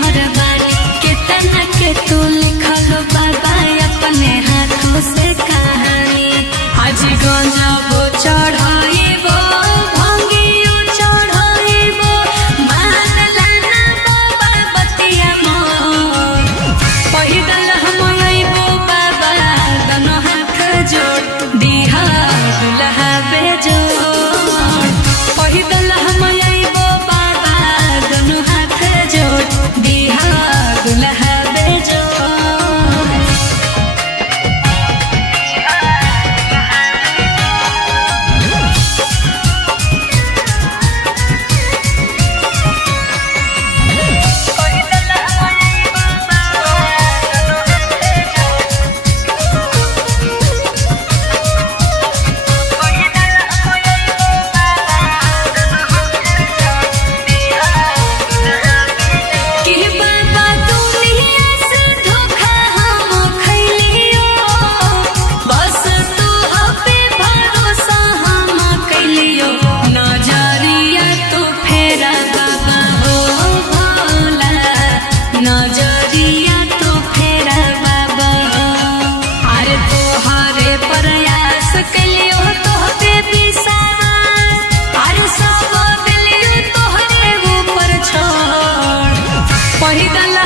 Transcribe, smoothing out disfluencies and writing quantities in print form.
मेहर बानी कितना के तू लिखल बाबा अपने हाथों से कहानी। आज गंजबो चढ़ाइबो भंगियो चढ़ाइबो मानला ना बाबा बतिया मोर। पहिदल हम आइबो बाबा दोनों हाथ जोड़ दिहा दुल्हा बेजोड़। पहिदल हम आइबो बाबा दोनों हाथ जोड़ दिहा दुल्हा बेजोड़। नजरिया तो फेरा बाबा अरे तोहरे प्रयास कलियो तोहरे विश्वास अरे सब दिलियो तोहरे ऊपर छोड़। पहिदल